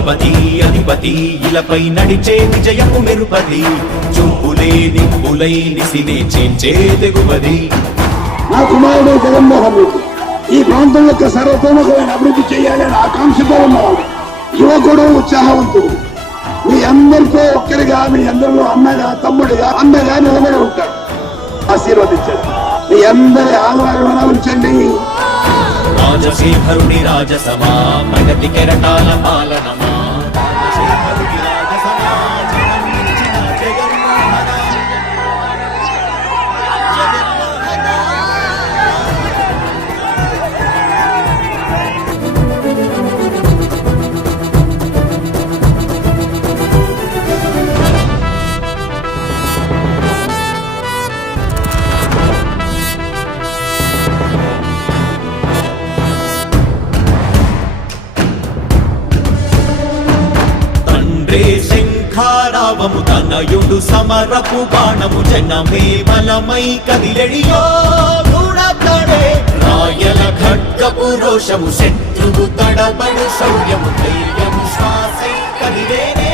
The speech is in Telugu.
అధిపతి అధిపతి ఇలపై నడిచే విజయపు మెరుపది చూపులే నిప్పులై నిసినే చేంచే తెగువది నా కుమారుడు జగన్మోహన్ రెడ్డి ఈ ప్రాంతం యొక్క సర్వతోముఖమైన అభివృద్ధి చేయాలని ఆకాంక్షతో ఉన్నవాడు, యువకుడు, ఉత్సాహవంతుడు. మీ అందరితో ఒక్కరిగా, మీ అందరిలో అన్నగా, తమ్ముడిగా, అన్నగా నిలబడి ఉంటాడు. ఆశీర్వదించండి, మీ అందరి ఆదరణ ఉంచండి. రాజశేఖరుని రాజసమా ప్రగతి కెరటాల పాలనమా రాజశేఖరుని రాజసమా జగన్మించిన జగన్మోహన శంఖారావము తనయుడు సమరపు బాణము జనమే బలమై కదిలెడియో గూఢతడే రాయల ఖడ్గపు రోషము శత్రువు తడబడు శౌర్యము ధైర్యము శ్వాసై కదిలేనే